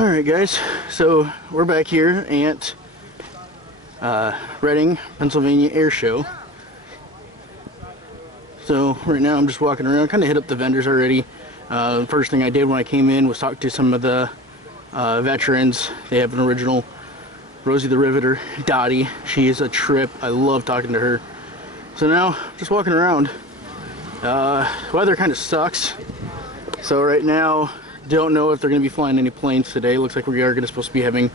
Alright guys, so we're back here at Reading, Pennsylvania Air Show. So right now I'm just walking around, kind of hit up the vendors already. The first thing I did when I came in was talk to some of the veterans. They have an original Rosie the Riveter, Dottie. She is a trip. I love talking to her. So now, just walking around. Weather kind of sucks. So right now, don't know if they're going to be flying any planes today. Looks like we are supposed to be having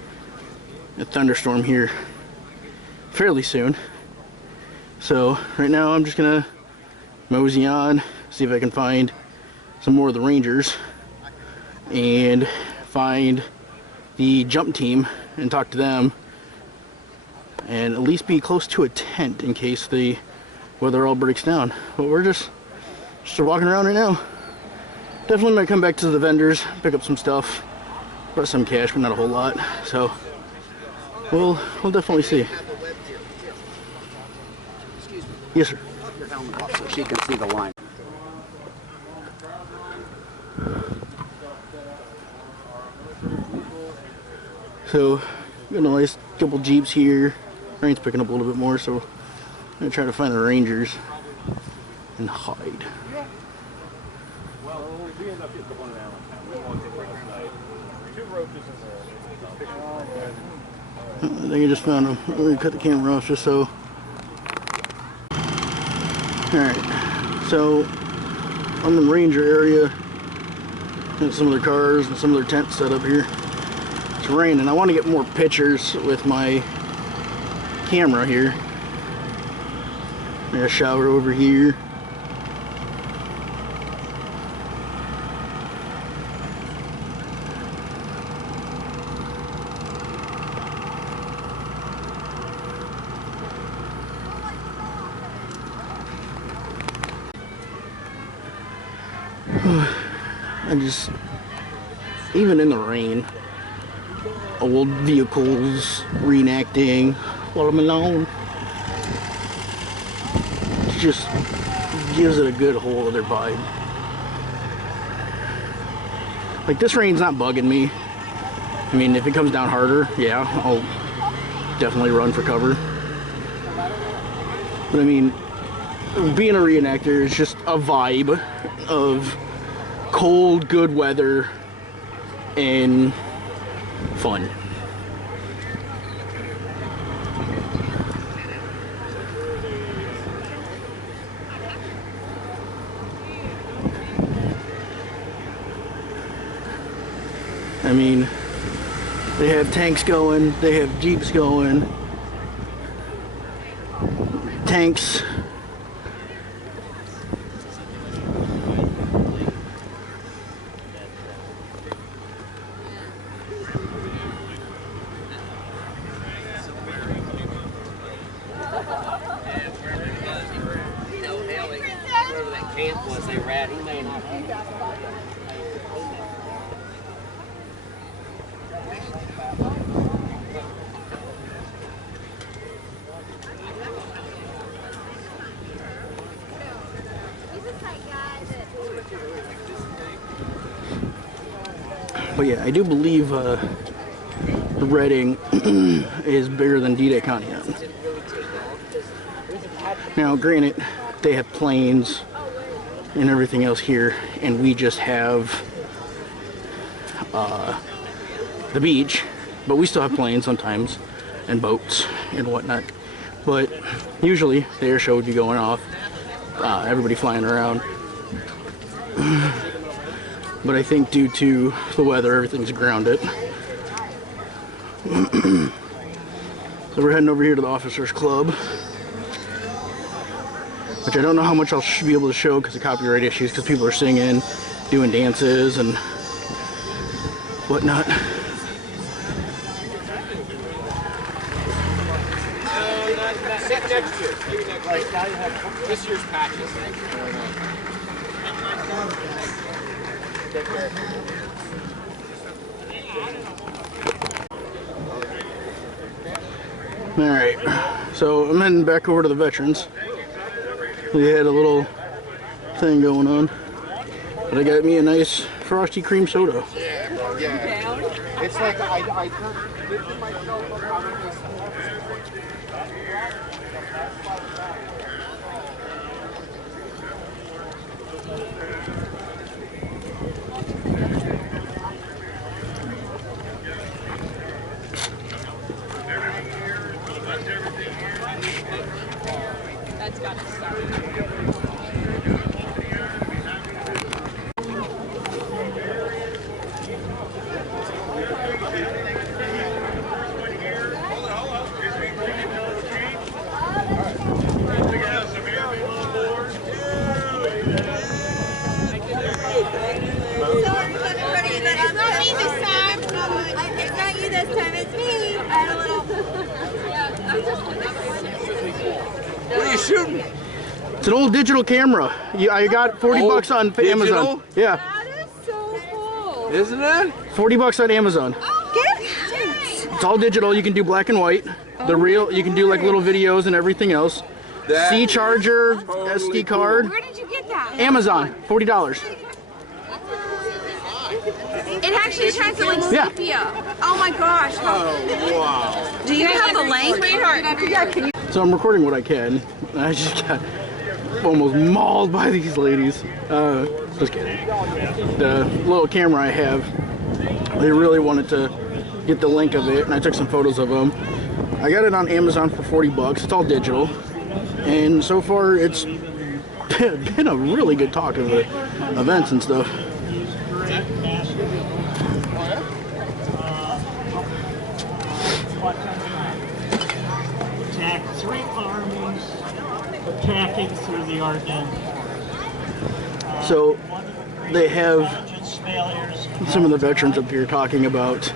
a thunderstorm here fairly soon. So right now I'm just going to mosey on, see if I can find some more of the Rangers and find the jump team and talk to them and at least be close to a tent in case the weather all breaks down. But we're just walking around right now. Definitely might come back to the vendors, pick up some stuff, brought some cash, but not a whole lot. So we'll definitely see. Yes, sir. Your helmet off so she can see the line. So got a nice couple Jeeps here. Rain's picking up a little bit more, so I'm gonna try to find the Rangers and hide. I think I just found them. I'm gonna cut the camera off just so. Alright, so I'm in the Ranger area. Got some of their cars and some of their tents set up here. It's raining. I want to get more pictures with my camera here. I got a shower over here. Even in the rain, old vehicles reenacting while I'm alone, it just gives it a good whole other vibe. Like, this rain's not bugging me. I mean, if it comes down harder, yeah, I'll definitely run for cover. But I mean, being a reenactor is just a vibe of cold, good weather and fun. I mean, they have tanks going, they have Jeeps going, tanks. But yeah, I do believe the Reading is bigger than D-Day Conneaut. Now, granted, they have planes and everything else here, and we just have the beach, but we still have planes sometimes and boats and whatnot. But usually the air show would be going off, everybody flying around. But I think due to the weather, everything's grounded. So we're heading over here to the Officers Club, which I don't know how much I'll be able to show because of copyright issues, because people are singing, doing dances and whatnot. Sit next year. Right now you have this year's patches. Take care. Alright, so I'm heading back over to the veterans. We had a little thing going on. But I got me a nice frosty cream soda. Yeah. It's like I lifted myself up out of this. That's got to stop. What are you shooting? It's an old digital camera. I got 40 Old bucks on digital? Amazon. Yeah, That is so cool. Isn't it? 40 bucks on Amazon. It's all digital. You can do black and white. The real, you can do like little videos and everything else. That C charger, totally SD card. Where did you get that? Amazon, $40. It actually tries to like Yeah. sepia. Oh my gosh. Oh, wow. Do you have the link? Yeah, can you? So I'm recording what I can. I just got almost mauled by these ladies. Just kidding. The little camera I have, they really wanted to get the link of it, and I took some photos of them. I got it on Amazon for 40 bucks. It's all digital, and so far it's been a really good talk of the events and stuff. Attacked 3 armies attacking through the Ardennes. So they have Intelligence failures. some of the veterans up here talking about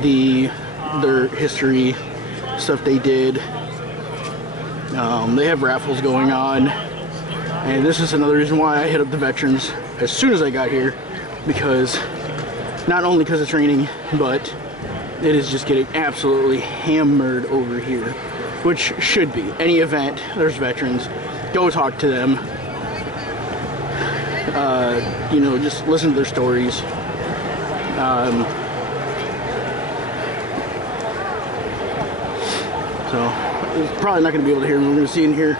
their history, stuff they did. They have raffles going on, and this is another reason why I hit up the veterans as soon as I got here, because not only because of training, but it is just getting absolutely hammered over here, which should be. Any event, there's veterans, go talk to them. You know, just listen to their stories. So it's probably not going to be able to hear them. We're going to see in here.